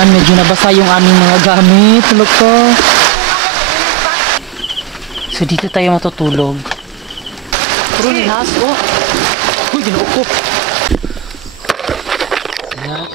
Ayan, medyo nabasa yung aming mga gamit. Tulog ko. So, dito tayo matutulog. Pero nihas, oh. Uy, ginauko. Ayan.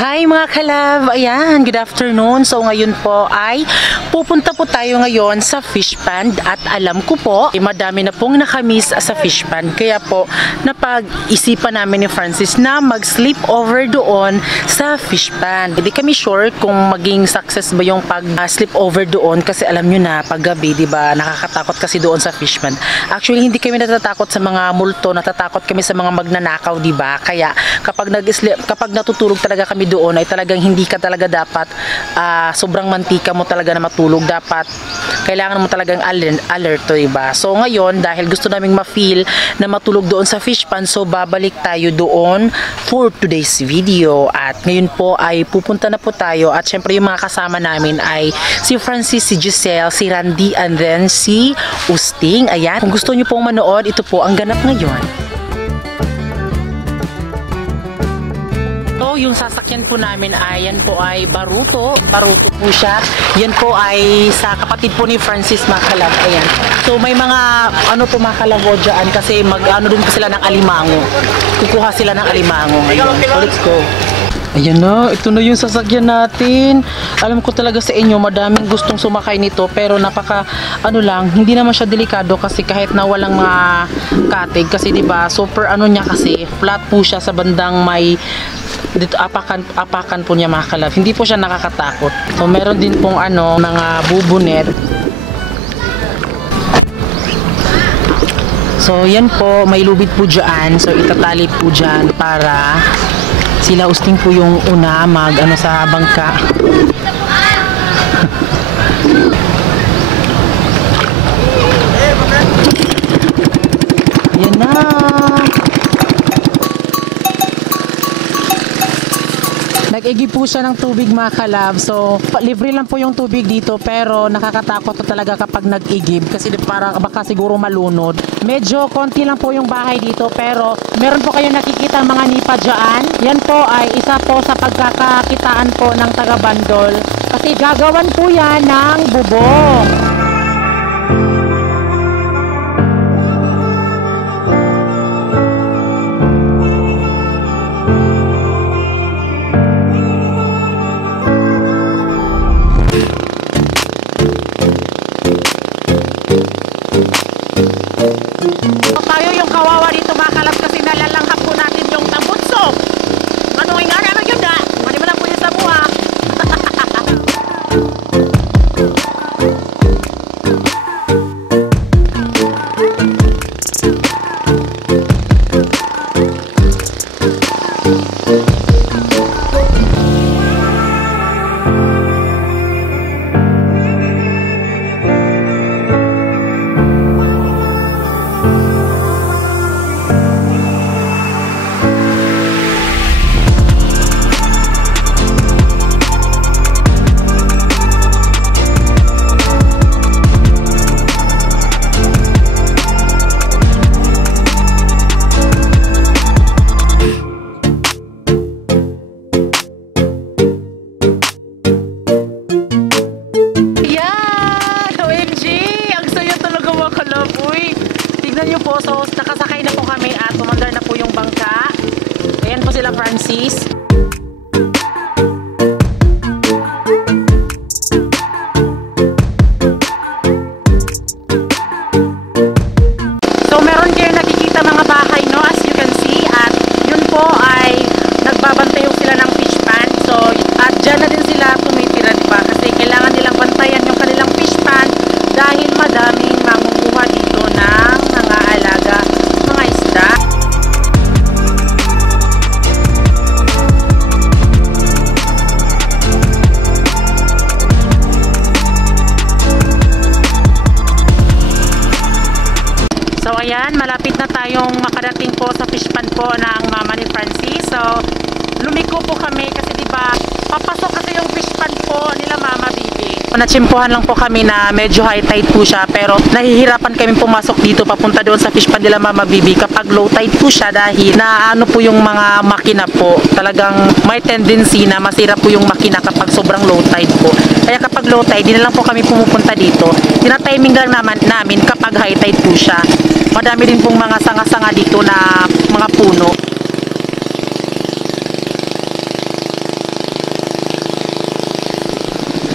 Hi mga kalab! Ayan, good afternoon. So ngayon po ay pupunta po tayo ngayon sa fish pond at alam ko po, madami na pong nakamiss sa fish pond. Kaya po, napag-isipan namin ni Francis na mag-sleep over doon sa fish pond. Hindi kami sure kung maging success ba yung pag-sleep over doon kasi alam nyo na, pag gabi, diba, nakakatakot kasi doon sa fish pond. Actually, hindi kami natatakot sa mga multo, natatakot kami sa mga magnanakaw, diba? Kaya kapag natutulog talaga kami doon ay talagang hindi ka talaga dapat sobrang mantika mo talaga na matulog. Dapat kailangan mo talagang alert, diba? So ngayon, dahil gusto naming ma-feel na matulog doon sa fish pond, so babalik tayo doon for today's video. At ngayon po ay pupunta na po tayo at syempre yung mga kasama namin ay si Francis, si Giselle, si Randy, and then si Usting. Ayan, kung gusto nyo pong manood, ito po ang ganap ngayon. Yung sasakyan po namin ay yan po ay Baruto po siya. Yan po ay sa kapatid po ni Francis, mga kalab. Ayan. So may mga ano po mga kalabo dyan kasi mag-ano din po sila ng alimango. Kukuha sila ng alimango ngayon. So let's go. Ayan na, ito na yung sasakyan natin. Alam ko talaga sa inyo, madaming gustong sumakay nito pero napaka, ano lang, hindi naman siya delikado kasi kahit na walang mga katig kasi diba, super ano niya kasi, flat po siya sa bandang may, dito apakan po niya mga kalab. Hindi po siya nakakatakot. So meron din pong ano, mga bubunet. So yan po, may lubid po dyan. So itatali po dyan para sila Usting po yung una mag ano sa bangka. Yan na. Nag-igi po siya ng tubig mga kalab. So libre lang po yung tubig dito pero nakakatakot to talaga kapag nag-igib kasi para baka siguro malunod. Medyo konti lang po yung bahay dito pero meron po kayong nakikita mga nipa dyan. Yan po ay isa po sa pagkakakitaan po ng taga-Bandol kasi gagawan po yan ng bubong. Tayo yung kawawa dito mga kalab kasi nalalanghap po natin yung tambutso. Manuhin nga na yun na. Mani mo lang po yung sabuha. So nakasakay na po kami at tumandar na po yung bangka. Ayan po sila Francis. So meron kayo nakikita mga bahay, no, as you can see, at yun po ay nagbabantay sila ng fish pond. So at dyan na din sila tumitira, diba? Kasi kailangan nilang bantayan yung kanilang fish pond dahil madaming mangunguha dito ng mga alaga, mga isda. po ng mama ni Francis. So, lumiko po kami kasi diba, papasok kasi yung fish pond po nila Mama Bibi. Natsimpuhan lang po kami na medyo high tide po siya, pero nahihirapan kami pumasok dito papunta doon sa fish pond nila Mama Bibi kapag low tide po siya dahil na ano po yung mga makina po. Talagang may tendency na masira po yung makina kapag sobrang low tide po. Kaya kapag low tide, di na lang po kami pumupunta dito. Tina-timing lang namin kapag high tide po siya. Madami din pong mga sanga-sanga dito na mga puno.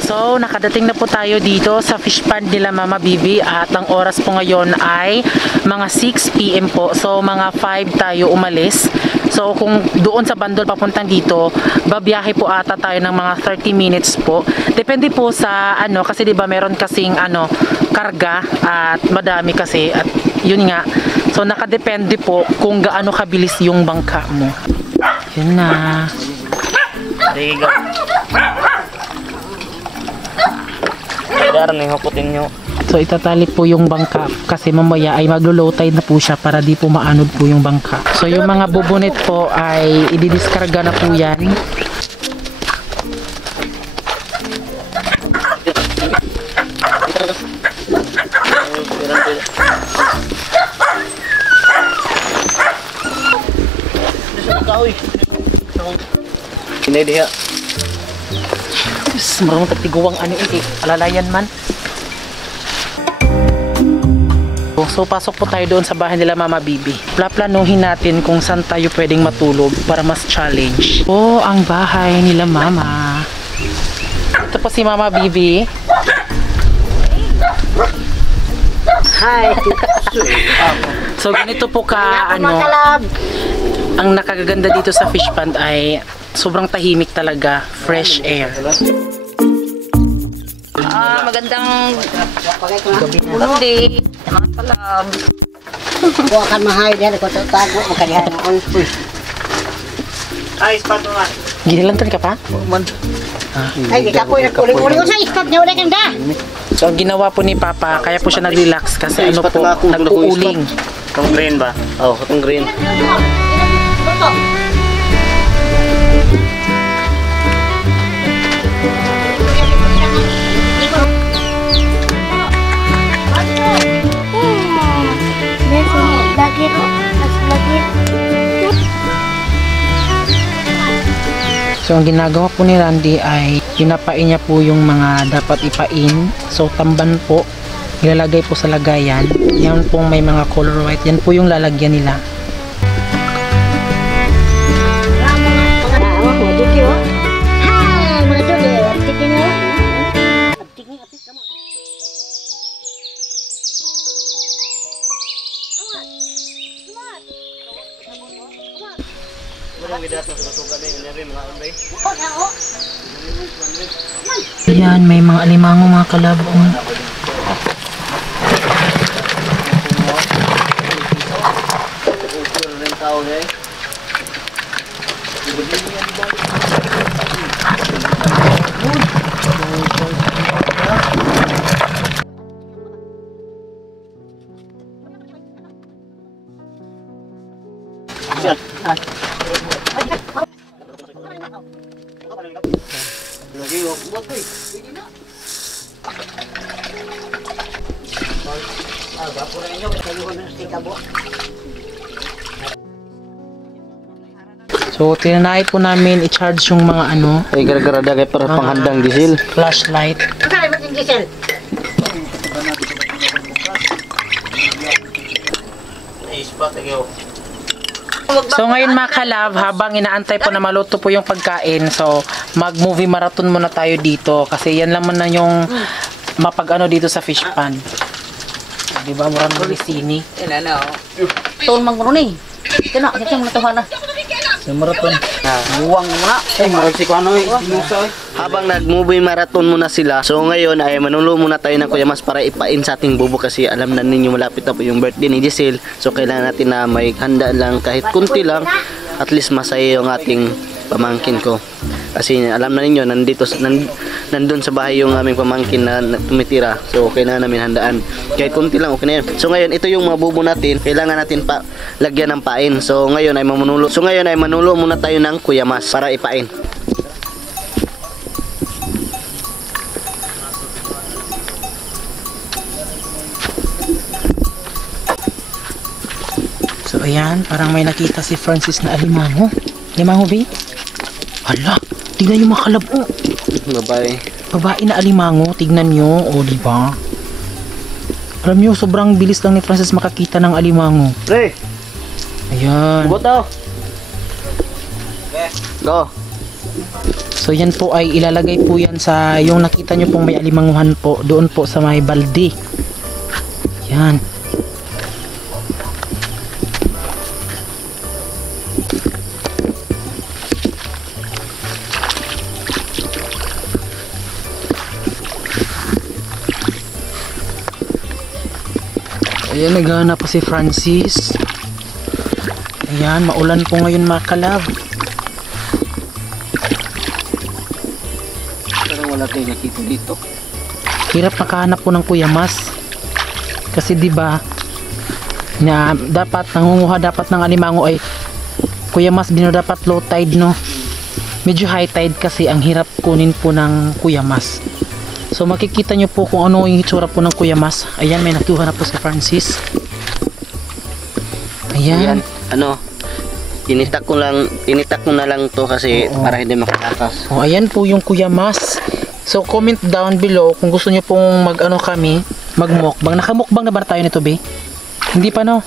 So, nakadating na po tayo dito sa fish pond nila Mama Bibi at ang oras po ngayon ay mga 6 PM po. So, mga 5 tayo umalis. So, kung doon sa bandol papuntang dito, babiyahe po ata tayo ng mga 30 minutes po. Depende po sa ano, kasi 'di ba meron kasing ano, karga at madami kasi at yun nga. So, nakadepende po kung gaano kabilis yung bangka mo. Yun na. There you go. Nih hukutin nyo. So itatali po yung bangka kasi mamaya ay maglo-low tide na po siya para di po maanod po yung bangka. So yung mga bubunit po ay ididiskarga na po yan. Ini dia. Marunong tagtiguang ano alalayan man. So pasok po tayo doon sa bahay nila Mama Bibi. Plaplanuhin natin kung saan tayo pwedeng matulog para mas challenge. Oh, ang bahay nila Mama. Ito po si Mama Bibi. Hi. So ganito po ka ano. Ang nakagaganda dito sa fish pond ay sobrang tahimik talaga, fresh air. Magandang gabi. Mga talab. Buwa kan mahay diyan ko tago makalihan on. Ay, spot mo nga. Ginilantan ka pa? Ay, di ka po nagkuling-uling sa ispat niya ulit kanda. So ang ginawa po ni Papa, kaya po siya nag-relax kasi ano po, nag-uuling. Itong green ba? Oo, itong green. So ang ginagawa po ni Randy ay pinapain niya po yung mga dapat ipain. So tamban po, ilalagay po sa lagayan. Yan pong may mga color white. Yan po yung lalagyan nila. Ayan, may mga alimango mga kalabong. So, tinanay po namin i-charge yung mga ano, Ay, gara-gara dagay para panghandang diesel. flashlight. Ang kaya mo yung diesel. Ay, spot agaw. So ngayon mga kalab, habang inaantay po na maluto po yung pagkain, so mag-movie marathon muna tayo dito kasi yan naman na yung mapag-ano dito sa fish pond. Diba, murang sini. Inano. Tol mangro ni. Kena kita mo tuhan na. Sa marathon. Buwang mo na. Ay, marag si Kuano eh. Habang nag-movie marathon muna sila, so ngayon ay manulo muna tayo ng Kuya Mas para ipain sa ating bubo kasi alam na ninyo malapit na po yung birthday ni Giselle. So kailangan natin na may handa lang kahit kunti lang, at least masaya yung ating pamangkin ko. Kasi alam na ninyo, nandun sa bahay yung aming pamangkin na tumitira. So okay na namin handaan. Kahit konti lang okay na yun. So ngayon ito yung mga bubo natin. Kailangan natin pa lagyan ng pain. So ngayon ay manulo muna tayo ng kuyamas para ipain. So ayan, parang may nakita si Francis na alimango. Alimango, be? Hala, tignan yung mga kalabo. Babae. Babae na alimango, tignan nyo. O, diba? Alam nyo, sobrang bilis lang ni Francis makakita ng alimango. Pre! Ayan. Buto! Go! So yan po ay ilalagay po yan sa yung nakita nyo pong may alimanguhan po. Doon po sa may balde. Yan. Ayan, naghahanap po si Francis. Ayan, maulan po ngayon mga kalab. Parang wala tayo nakita dito. Hirap makahanap po ng kuyamas. Kasi 'di ba na dapat nangunguha dapat ng alimango ay kuyamas bino dapat low tide, no. Medyo high tide kasi ang hirap kunin po ng kuyamas. So makikita nyo po kung ano yung itsura po ng kuyamas. Ayan, may nakuha na po si Francis. Ayan. Ano? Initak ko na lang to kasi para hindi makatakas. O, ayan po yung kuyamas. So comment down below kung gusto nyo pong mag-ano kami, mag-mukbang. Nakamukbang na ba tayo nito, be? Hindi pa, no?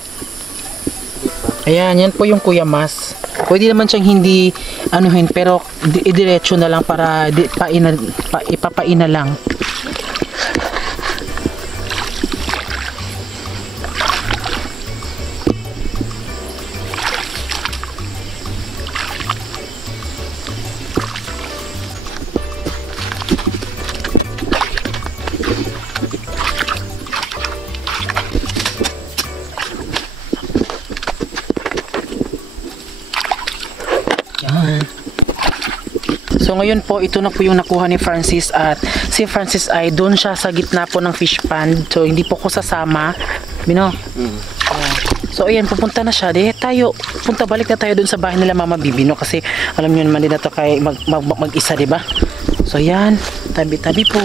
Ayan, yan po yung kuyamas. Pwede naman siyang hindi anuhin, pero idiretso na lang para ipapain na lang. So ngayon po, ito na po yung nakuha ni Francis at si Francis ay doon siya sa gitna po ng fish pond. So hindi po ko sasama. Bino? So ayan, pupunta na siya. Balik na tayo doon sa bahay nila Mama Bibi, no? Kasi alam niyo naman din na to kay mag-isa, di ba? So ayan, tabi-tabi po.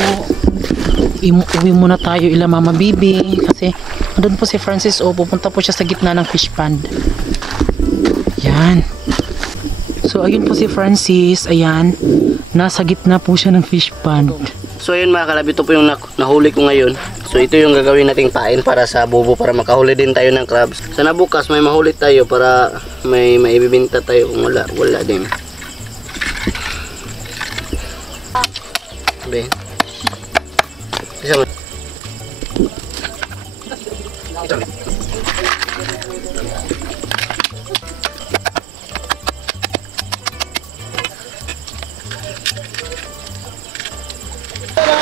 Uwi muna tayo ila Mama Bibi kasi doon po si Francis, pupunta po siya sa gitna ng fish pond. Yan. So ayun po si Francis, ayan, nasa gitna po siya ng fish pond. So ayun mga kalab, ito po yung nahuli ko ngayon. So ito yung gagawin nating pain para sa bubo para makahuli din tayo ng crabs. Sana bukas may mahuli tayo para may maibibenta tayo, kung wala din. Okay. Isa mo.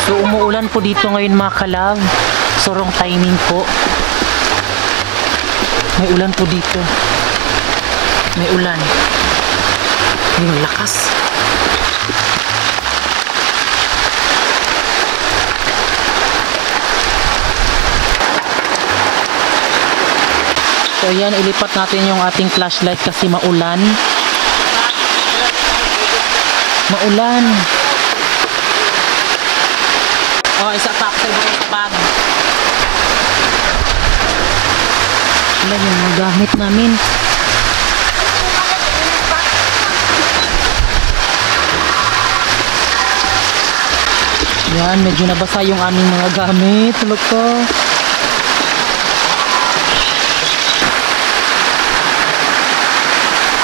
So umuulan po dito ngayon mga kalab. So wrong timing po. May ulan po dito. May ulan. Yung lakas. So ayan, ilipat natin yung ating flashlight kasi maulan. Maulan. Oh, isa pa sa ibang kapag. Wala yung mga gamit namin. Yan, medyo nabasa yung aming mga gamit. Tulog ko.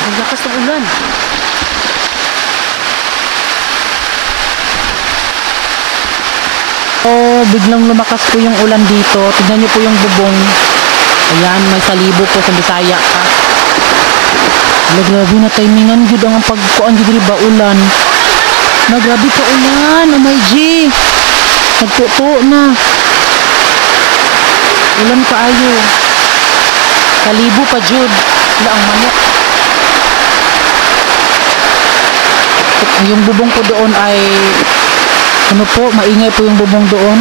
Ang lakas ng ulan. Biglang lumakas po yung ulan dito. Tignan nyo po yung bubong. Ayan, may salibo po sa Bisaya ka. Grabe na timingan yun ang pagkuan yun ba ulan. Grabe ka ulan. Oh my G. Nagtuto na. Ulan pa ayo. Salibo pa jud. Wala ang manok. Yung bubong ko doon ay Ano po, maingay po yung bubong doon.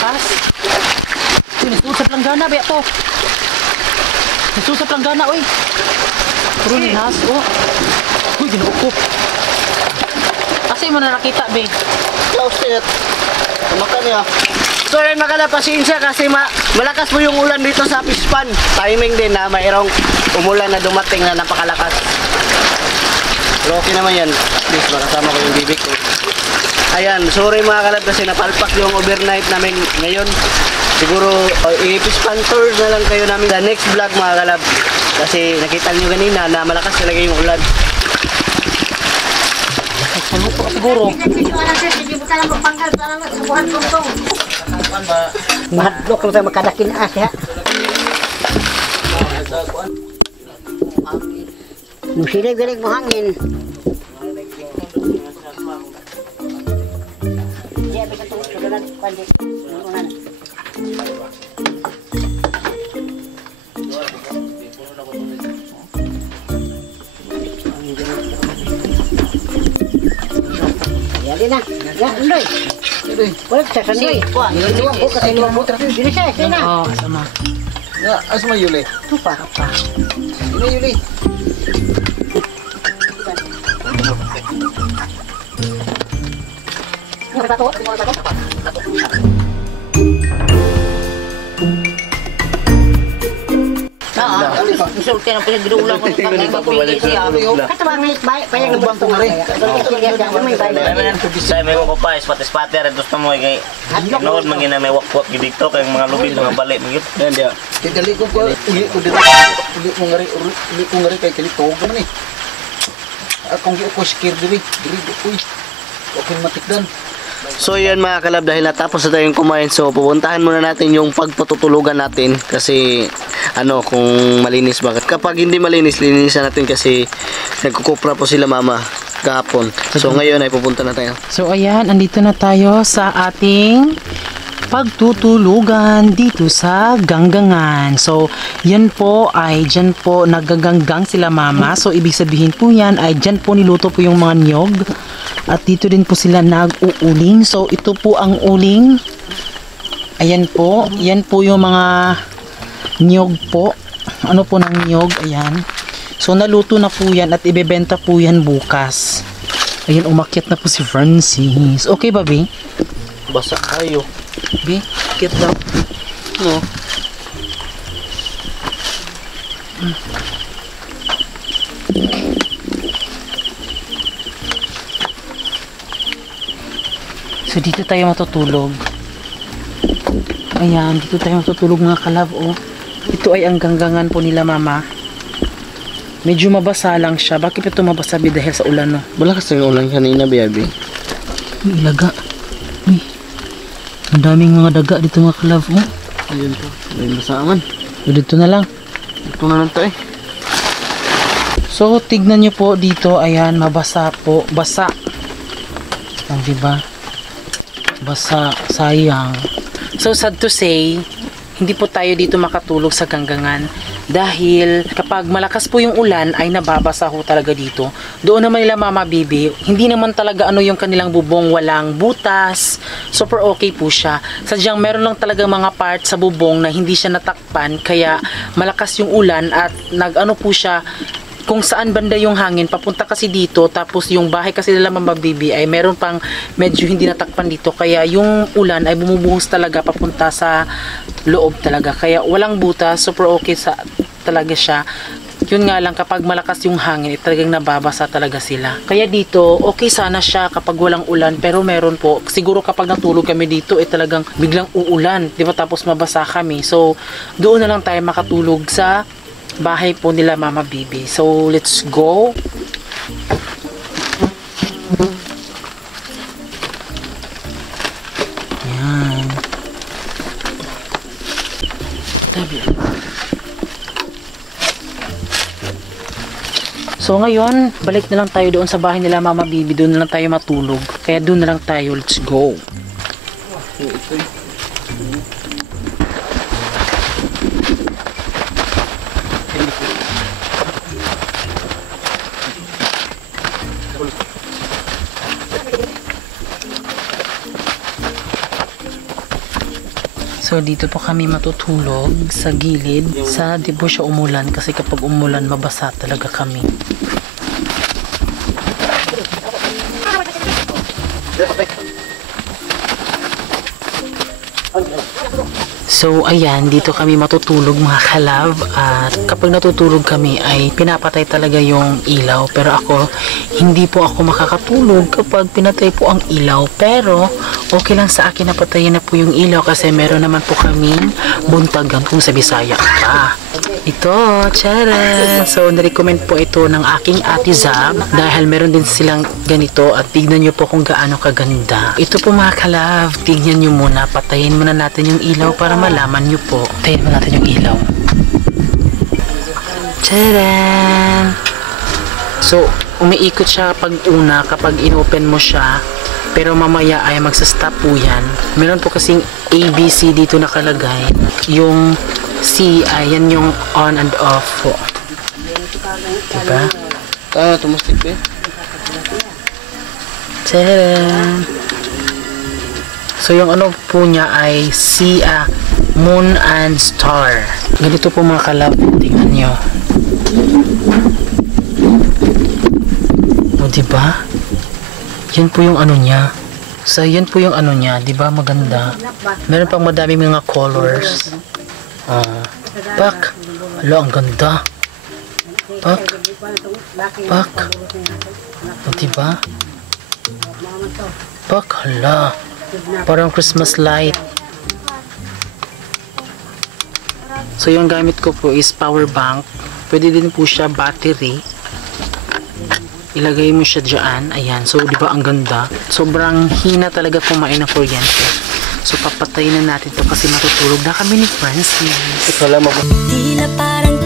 Pas. Nasusa planggana ba to? Nasusa planggana oy. Puro ni has oh. Uy, ginuok ko. Kasi mo na nakita be. Close it. Tumakan niya. So yun mga kalab, pasensya kasi malakas po yung ulan dito sa fish pond. Timing din na mayroong umulan na dumating na napakalakas. Pero okay naman yan. At least makasama ko yung bibig ko. Ayan, sorry mga kalab kasi napalpak yung overnight namin ngayon. Siguro i-fish pond tour na lang kayo namin sa next vlog mga kalab. Kasi nakita niyo kanina na malakas talaga yung ulan. Maluto ka siguro. Mahadlok lang tayo makadakin asya. Musilig-gilig mo hangin. Diya, bisa itong sudunan, pandit. Nununan. Yan na. Ya, Andoy. Wala sa Sandoy. Niluwang ko kasi niluwang ko. Dili siya, siya na. Oo, sama. Ya, asma Yuli. Tupa. Ini Yuli. Mga tato, mga tato. Sulti ng pinagdulang ko sa pagpapili siya. Kato ba ngay bayang ng bangko ngari. Ito niya diyan may bayang. Sa may mga pa spot-spotter at gusto mo kay nood mangina may wakwak gidig to kay mga lubid mga balik magyud. Yan dia. Kidali ko uli ko dito. Uli ko ngari kay kilito ko man eh. Akong gi ko skir diri uy. Okay matikdan. So yun mga kalab, dahil natapos na tayong kumain, so pupuntahan muna natin yung pagpatutulugan natin kasi ano kung malinis ba. Kapag hindi malinis, linisan natin kasi nagkukupra po sila mama kahapon. So ngayon ay pupunta na tayo. So ayan, andito na tayo sa ating pagtutulugan dito sa ganggangan. So yan po ay dyan po nagaganggang sila mama. So ibig sabihin po yan ay dyan po niluto po yung mga niyog. At dito din po sila nag-uuling. So ito po ang uling. Ayan po. Yan po yung mga niyog po. Ano po ng niyog? Ayan. So naluto na po yan at ibebenta po yan bukas. Ayan, umakyat na po si Francis. Okay ba, Bi? Basa kayo. Bi, umakyat daw. No. So dito tayo matutulog. Ayan, dito tayo matutulog mga kalab. Oh. Ito ay ang ganggangan po nila mama. Medyo mabasa lang siya. Bakit ito mabasa Bi dahil sa ulan no? Wala kasi yung ulan kanina, Biabi. Uy, ilaga. Uy. Ang daming mga daga dito mga kalab. Oh. Ayun po. May basaangan. So, dito na lang. Ito na lang to eh. So tignan nyo po dito. Ayan, mabasa po. Basa. Oh, diba? Basa. Sayang. So sad to say, hindi po tayo dito makatulog sa ganggangan dahil kapag malakas po yung ulan ay nababasa ho talaga dito. Doon naman nila mama bibi, hindi naman talaga ano yung kanilang bubong, walang butas, super okay po siya. Sadyang meron lang talaga mga part sa bubong na hindi siya natakpan kaya malakas yung ulan at nag-ano po siya kung saan banda yung hangin, papunta kasi dito, tapos yung bahay kasi nila Mama Bibi ay meron pang medyo hindi natakpan dito, kaya yung ulan ay bumubuhos talaga papunta sa loob talaga, kaya walang butas, super okay sa talaga siya. Yun nga lang, kapag malakas yung hangin, talagang nababasa talaga sila. Kaya dito, okay sana siya kapag walang ulan, pero meron po, siguro kapag natulog kami dito, talagang biglang uulan, di ba, tapos mabasa kami. So, doon na lang tayo makatulog sa bahay po nila Mama Bibi. So, let's go. Ayan. Tabi. So ngayon, balik na lang tayo doon sa bahay nila Mama Bibi. Doon na lang tayo matulog. Kaya doon na lang tayo. Let's go. So dito po kami matutulog sa gilid. Sana di po siya umulan kasi kapag umulan mabasa talaga kami. So ayan, dito kami matutulog mga kalab, at kapag natutulog kami ay pinapatay talaga yung ilaw, pero ako hindi po ako makakatulog kapag pinatay po ang ilaw, pero okay lang sa akin na patayin na po yung ilaw kasi meron naman po kaming buntagan kung sa Bisaya ka. Ito, tcharan! So narecommend po ito ng aking ate Zab dahil meron din silang ganito at tignan nyo po kung gaano kaganda. Ito po mga kalab, tignan nyo muna, patayin muna natin yung ilaw para malaman nyo po. Patayin muna natin yung ilaw. Tcharan! So, umiikot siya pag una kapag inopen mo siya, pero mamaya ay magsa-stop po yan. Meron po kasing ABC dito nakalagay. Yung C ay yan yung on and off po. Diba? Tumustik ba? Tcharan! So yung ano po niya ay C, moon and star. Ganito po mga kalab, tingnan nyo. O diba? Yan po yung ano niya. So yan po yung ano niya, diba maganda? Meron pang madami mga colors. Pak! Hala, ang ganda. Pak! Pak! O diba? Pak! Hala. Parang Christmas light. So yung gamit ko po is power bank. Pwede din po siya battery. Ilagay mo siya dyan. Ayan. So di ba ang ganda? Sobrang hina talaga kumain ng kuryente. So papatayin na natin to kasi matutulog na kami ni Francis. Ito lang Tila parang